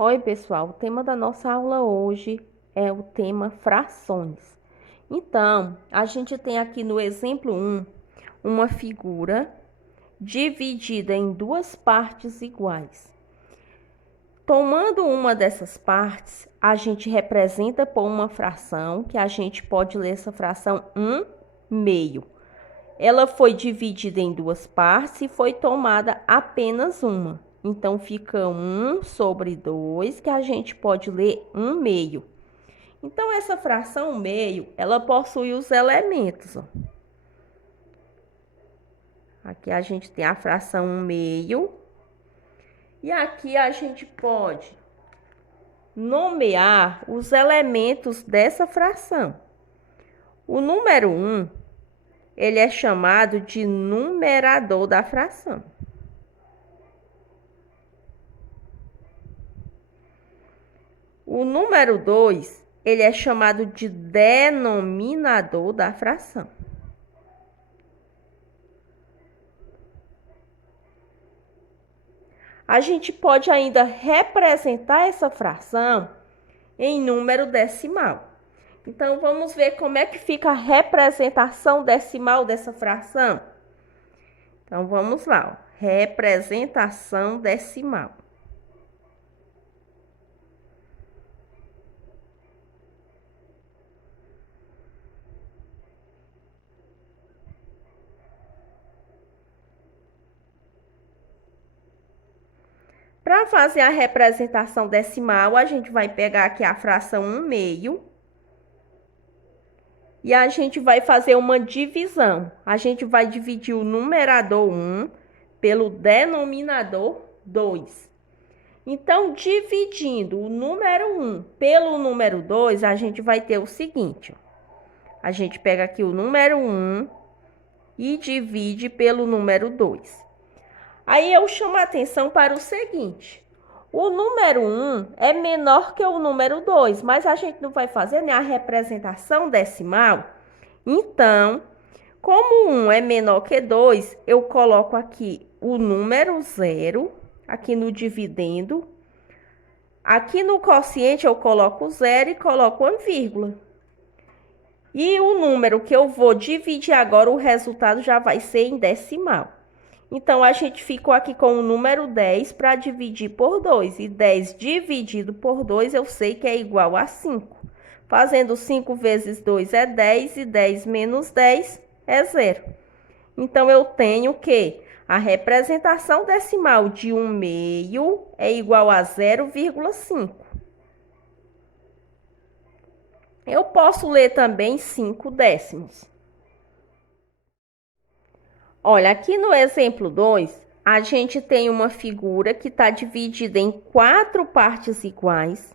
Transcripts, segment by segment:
Oi, pessoal, o tema da nossa aula hoje é o tema frações. Então, a gente tem aqui no exemplo 1 uma figura dividida em duas partes iguais. Tomando uma dessas partes, a gente representa por uma fração, que a gente pode ler essa fração 1/2. Ela foi dividida em duas partes e foi tomada apenas uma. Então, fica 1/2, que a gente pode ler 1/2. Então, essa fração meio, ela possui os elementos. Ó. Aqui a gente tem a fração 1/2. E aqui a gente pode nomear os elementos dessa fração. O número 1, ele é chamado de numerador da fração. O número 2, ele é chamado de denominador da fração. A gente pode ainda representar essa fração em número decimal. Então, vamos ver como é que fica a representação decimal dessa fração. Então, vamos lá. Ó. Representação decimal. Para fazer a representação decimal, a gente vai pegar aqui a fração 1/2 e a gente vai fazer uma divisão. A gente vai dividir o numerador 1 pelo denominador 2. Então, dividindo o número 1 pelo número 2, a gente vai ter o seguinte. Ó. A gente pega aqui o número 1 e divide pelo número 2. Aí eu chamo a atenção para o seguinte. O número 1 é menor que o número 2, mas a gente não vai fazer né, a representação decimal. Então, como 1 é menor que 2, eu coloco aqui o número 0, aqui no dividendo. Aqui no quociente eu coloco 0 e coloco uma vírgula. E o número que eu vou dividir agora, o resultado já vai ser em decimal. Então, a gente ficou aqui com o número 10 para dividir por 2. E 10 dividido por 2, eu sei que é igual a 5. Fazendo 5 vezes 2 é 10 e 10 menos 10 é 0. Então, eu tenho que a representação decimal de 1/2 é igual a 0,5. Eu posso ler também 5 décimos. Olha, aqui no exemplo 2, a gente tem uma figura que está dividida em 4 partes iguais.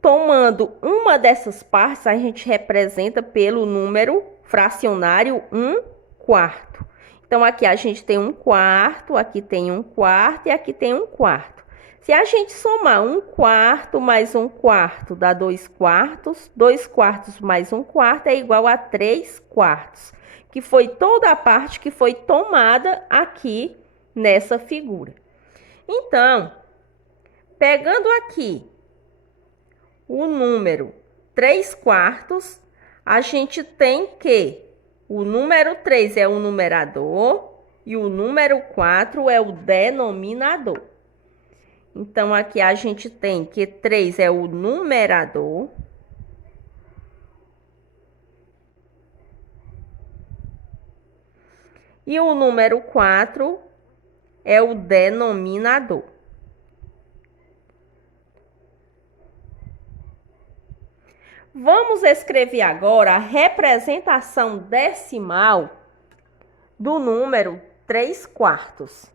Tomando uma dessas partes, a gente representa pelo número fracionário 1/4. Então, aqui a gente tem 1/4, aqui tem 1/4 e aqui tem 1/4. Se a gente somar 1/4 mais 1/4 dá 2/4, 2/4 mais 1/4 é igual a 3/4, que foi toda a parte que foi tomada aqui nessa figura. Então, pegando aqui o número 3/4, a gente tem que o número 3 é o numerador e o número 4 é o denominador. Então, aqui a gente tem que 3 é o numerador. E o número 4 é o denominador. Vamos escrever agora a representação decimal do número 3/4.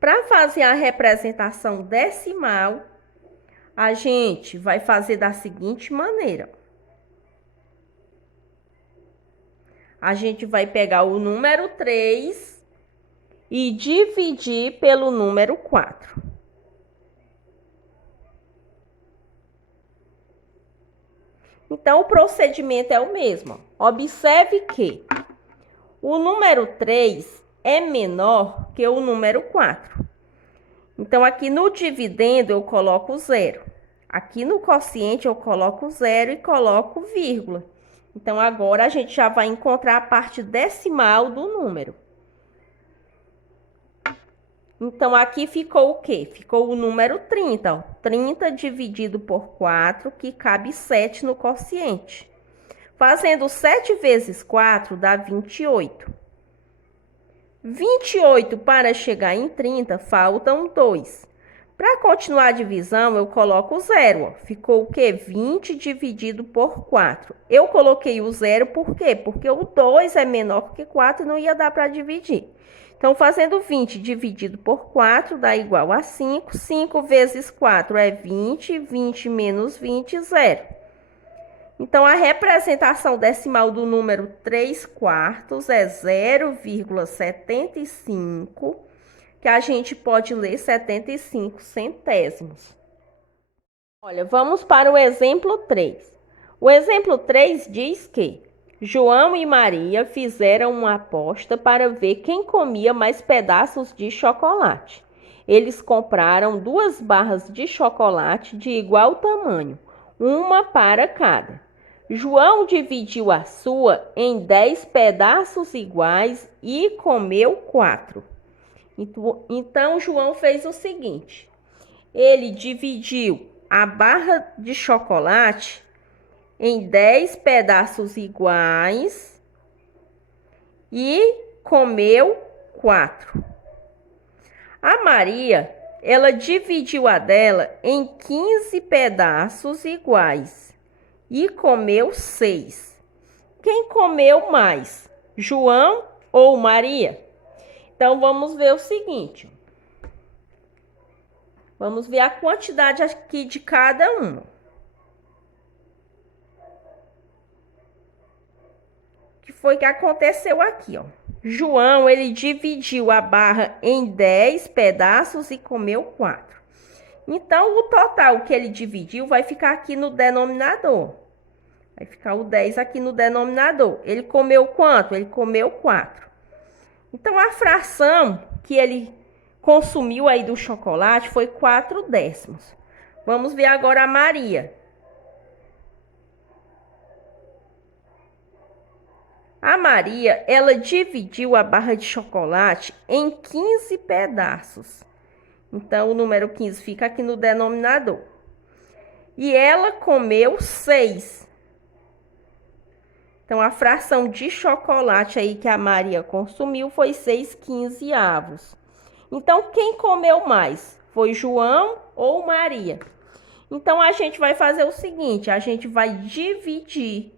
Para fazer a representação decimal, a gente vai fazer da seguinte maneira. A gente vai pegar o número 3 e dividir pelo número 4. Então, o procedimento é o mesmo. Observe que o número 3 é menor que o número 4. Então, aqui no dividendo eu coloco 0. Aqui no quociente eu coloco 0 e coloco vírgula. Então, agora a gente já vai encontrar a parte decimal do número. Então, aqui ficou o quê? Ficou o número 30, ó. 30 dividido por 4, que cabe 7 no quociente. Fazendo 7 vezes 4 dá 28. 28 para chegar em 30, faltam 2. Para continuar a divisão, eu coloco o 0. Ó. Ficou o quê? 20 dividido por 4. Eu coloquei o 0 por quê? Porque o 2 é menor que 4 e não ia dar para dividir. Então, fazendo 20 dividido por 4 dá igual a 5. 5 vezes 4 é 20. 20 menos 20, 0. Então, a representação decimal do número 3/4 é 0,75, que a gente pode ler 75 centésimos. Olha, vamos para o exemplo 3. O exemplo 3 diz que João e Maria fizeram uma aposta para ver quem comia mais pedaços de chocolate. Eles compraram 2 barras de chocolate de igual tamanho, uma para cada. João dividiu a sua em 10 pedaços iguais e comeu 4. Então, João fez o seguinte: ele dividiu a barra de chocolate em 10 pedaços iguais e comeu 4. A Maria, ela dividiu a dela em 15 pedaços iguais e comeu 6. Quem comeu mais, João ou Maria? Então, vamos ver o seguinte. Vamos ver a quantidade aqui de cada um. O que foi que aconteceu aqui, ó? João, ele dividiu a barra em 10 pedaços e comeu 4. Então, o total que ele dividiu vai ficar aqui no denominador. Vai ficar o 10 aqui no denominador. Ele comeu quanto? Ele comeu 4. Então, a fração que ele consumiu aí do chocolate foi 4/10. Vamos ver agora a Maria. A Maria, ela dividiu a barra de chocolate em 15 pedaços. Então, o número 15 fica aqui no denominador. E ela comeu 6. Então, a fração de chocolate aí que a Maria consumiu foi 6/15. Então, quem comeu mais? Foi João ou Maria? Então, a gente vai fazer o seguinte, a gente vai dividir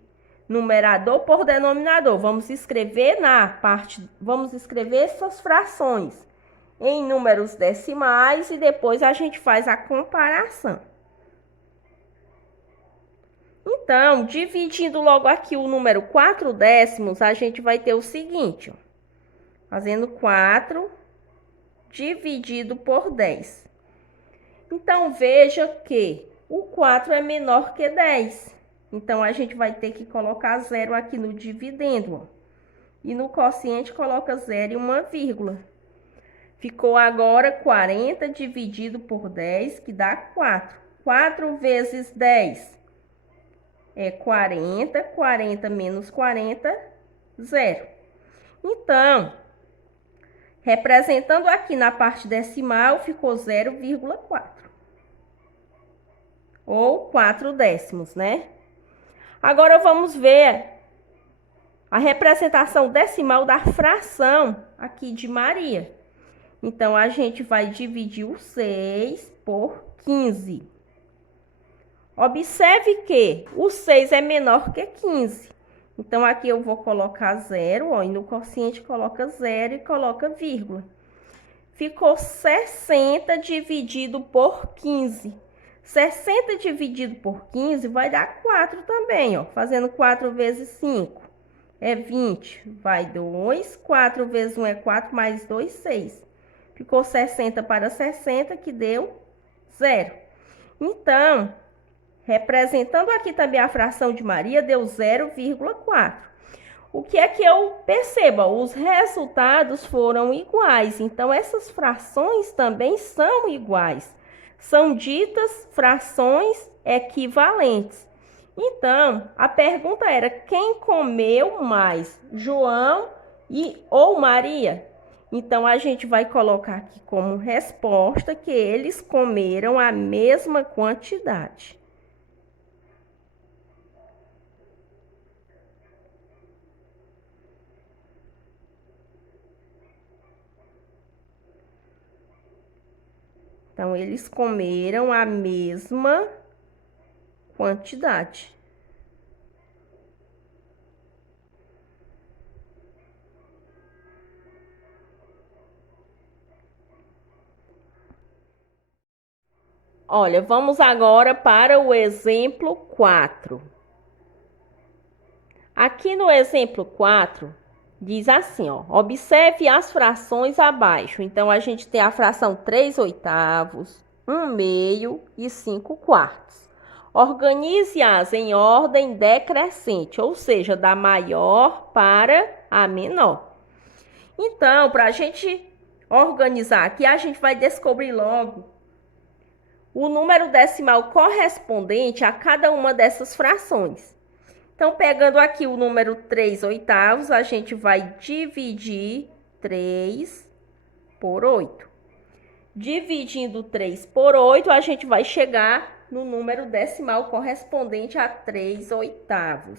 numerador por denominador. Vamos escrever essas frações em números decimais e depois a gente faz a comparação. Então, dividindo logo aqui o número 4/10, a gente vai ter o seguinte, ó, fazendo 4 dividido por 10. Então, veja que o 4 é menor que 10. Então, a gente vai ter que colocar 0 aqui no dividendo, ó. E no quociente coloca 0 e uma vírgula. Ficou agora 40 dividido por 10, que dá 4. 4 vezes 10 é 40. 40 menos 40, 0. Então, representando aqui na parte decimal, ficou 0,4. Ou 4/10, né? Agora, vamos ver a representação decimal da fração aqui de Maria. Então, a gente vai dividir o 6 por 15. Observe que o 6 é menor que 15. Então, aqui eu vou colocar 0, ó, e no quociente coloca 0 e coloca vírgula. Ficou 60 dividido por 15. 60 dividido por 15 vai dar 4 também, ó. Fazendo 4 vezes 5 é 20. Vai 2. 4 vezes 1 é 4, mais 2, 6. Ficou 60 para 60, que deu 0. Então, representando aqui também a fração de Maria, deu 0,4. O que é que eu percebo? Os resultados foram iguais. Então, essas frações também são iguais. São ditas frações equivalentes. Então, a pergunta era: quem comeu mais, João ou Maria? Então, a gente vai colocar aqui como resposta que eles comeram a mesma quantidade. Então, eles comeram a mesma quantidade. Olha, vamos agora para o exemplo 4. Aqui no exemplo 4, diz assim, ó: observe as frações abaixo. Então, a gente tem a fração 3/8, 1/2 e 5/4. Organize-as em ordem decrescente, ou seja, da maior para a menor. Então, para a gente organizar aqui, a gente vai descobrir logo o número decimal correspondente a cada uma dessas frações. Então, pegando aqui o número 3/8, a gente vai dividir 3 por 8. Dividindo 3 por 8, a gente vai chegar no número decimal correspondente a 3/8.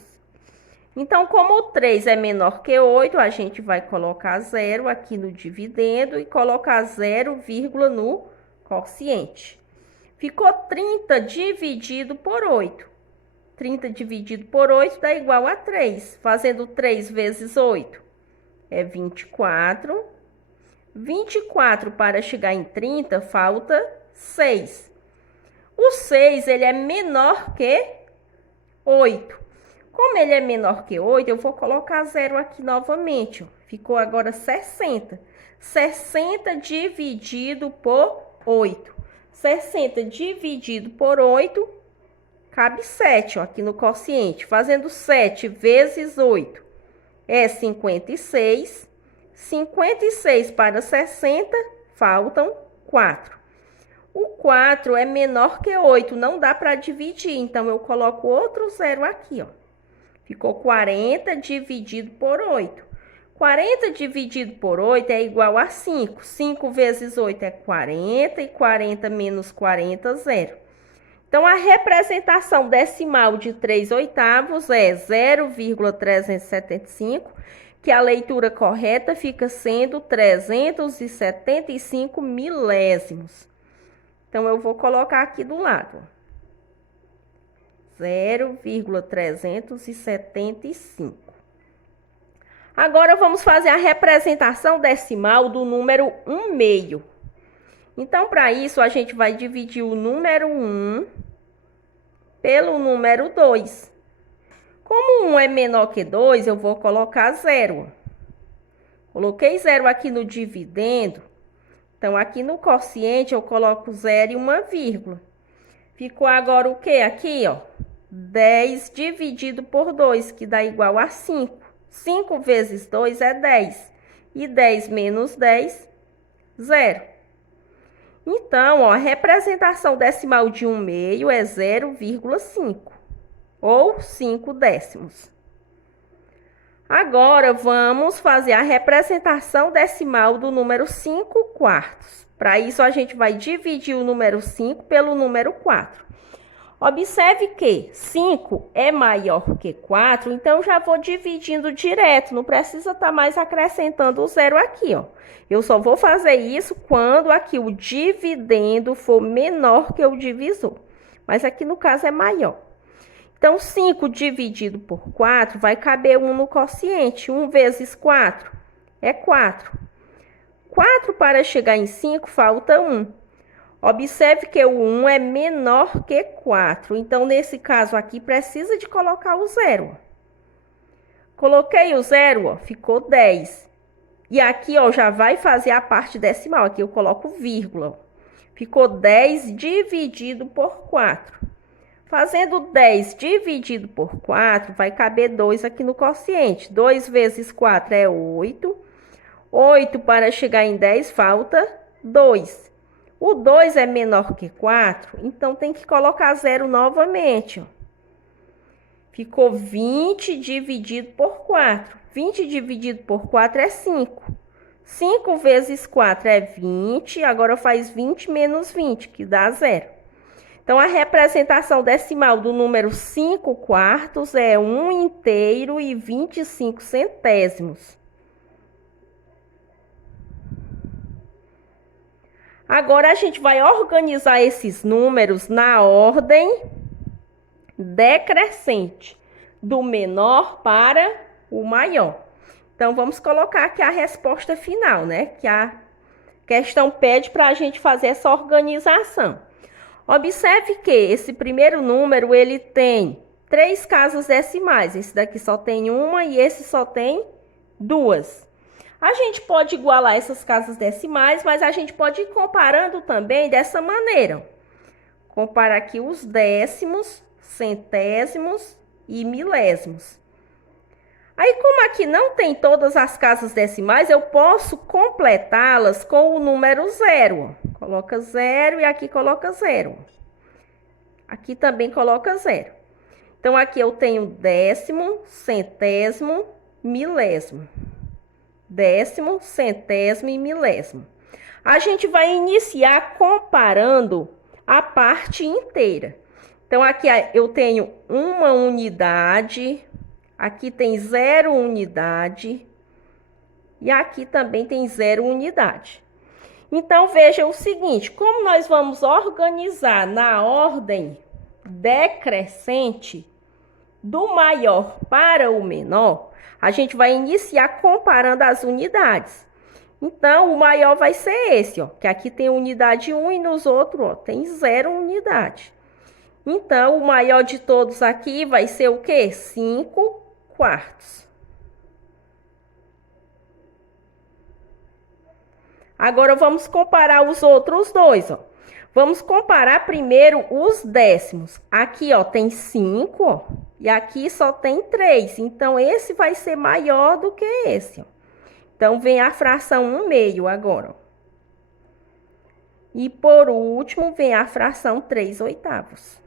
Então, como o 3 é menor que 8, a gente vai colocar 0 aqui no dividendo e colocar 0, no quociente. Ficou 30 dividido por 8. 30 dividido por 8 dá igual a 3. Fazendo 3 vezes 8 é 24. 24 para chegar em 30, falta 6. O 6, ele é menor que 8. Como ele é menor que 8, eu vou colocar 0 aqui novamente. Ó. Ficou agora 60. 60 dividido por 8. 60 dividido por 8, cabe 7, ó, aqui no quociente. Fazendo 7 vezes 8 é 56. 56 para 60, faltam 4. O 4 é menor que 8, não dá para dividir, então eu coloco outro 0 aqui, ó. Ficou 40 dividido por 8. 40 dividido por 8 é igual a 5. 5 vezes 8 é 40 e 40 menos 40, 0. Então, a representação decimal de 3/8 é 0,375, que a leitura correta fica sendo 375 milésimos. Então, eu vou colocar aqui do lado. 0,375. Agora, vamos fazer a representação decimal do número 1/2. Então, para isso, a gente vai dividir o número 1 pelo número 2. Como 1 é menor que 2, eu vou colocar 0. Coloquei 0 aqui no dividendo. Então, aqui no quociente, eu coloco 0 e uma vírgula. Ficou agora o quê? Aqui, ó. 10 dividido por 2, que dá igual a 5. 5 vezes 2 é 10. E 10 menos 10, 0. Então, ó, a representação decimal de 1/2 é 0,5. Ou 5 décimos. Agora, vamos fazer a representação decimal do número 5/4. Para isso, a gente vai dividir o número 5 pelo número 4. Observe que 5 é maior que 4, então já vou dividindo direto, não precisa estar mais acrescentando o 0 aqui, ó. Eu só vou fazer isso quando aqui o dividendo for menor que o divisor, mas aqui no caso é maior. Então, 5 dividido por 4 vai caber 1 no quociente. 1 vezes 4 é 4. 4 para chegar em 5, falta 1. Observe que o 1 é menor que 4. Então, nesse caso aqui, precisa de colocar o 0. Coloquei o zero, ó, ficou 10. E aqui, ó, já vai fazer a parte decimal. Aqui eu coloco vírgula, ó. Ficou 10 dividido por 4. Fazendo 10 dividido por 4, vai caber 2 aqui no quociente. 2 vezes 4 é 8. 8 para chegar em 10, falta 2. O 2 é menor que 4, então tem que colocar zero novamente, ó. Ficou 20 dividido por 4. 20 dividido por 4 é 5. 5 vezes 4 é 20. Agora faz 20 menos 20, que dá 0. Então, a representação decimal do número 5 quartos é 1 inteiro e 25 centésimos. Agora, a gente vai organizar esses números na ordem decrescente, do menor para o maior. Então, vamos colocar aqui a resposta final, né? Que a questão pede para a gente fazer essa organização. Observe que esse primeiro número, ele tem 3 casas decimais. Esse daqui só tem uma e esse só tem 2. A gente pode igualar essas casas decimais, mas a gente pode ir comparando também dessa maneira. Comparar aqui os décimos, centésimos e milésimos. Aí, como aqui não tem todas as casas decimais, eu posso completá-las com o número 0. Coloca 0 e aqui coloca 0. Aqui também coloca 0. Então, aqui eu tenho décimo, centésimo, milésimo. Décimo, centésimo e milésimo. A gente vai iniciar comparando a parte inteira. Então, aqui eu tenho uma unidade, aqui tem 0 unidade e aqui também tem 0 unidade. Então, veja o seguinte, como nós vamos organizar na ordem decrescente, do maior para o menor, a gente vai iniciar comparando as unidades. Então, o maior vai ser esse, ó, que aqui tem unidade 1 e nos outros, ó, tem 0 unidade. Então, o maior de todos aqui vai ser o quê? 5 quartos. Agora, vamos comparar os outros dois, ó. Vamos comparar primeiro os décimos. Aqui, ó, tem 5, ó, e aqui só tem 3. Então, esse vai ser maior do que esse, ó. Então, vem a fração 1/2 agora, ó. E, por último, vem a fração 3/8.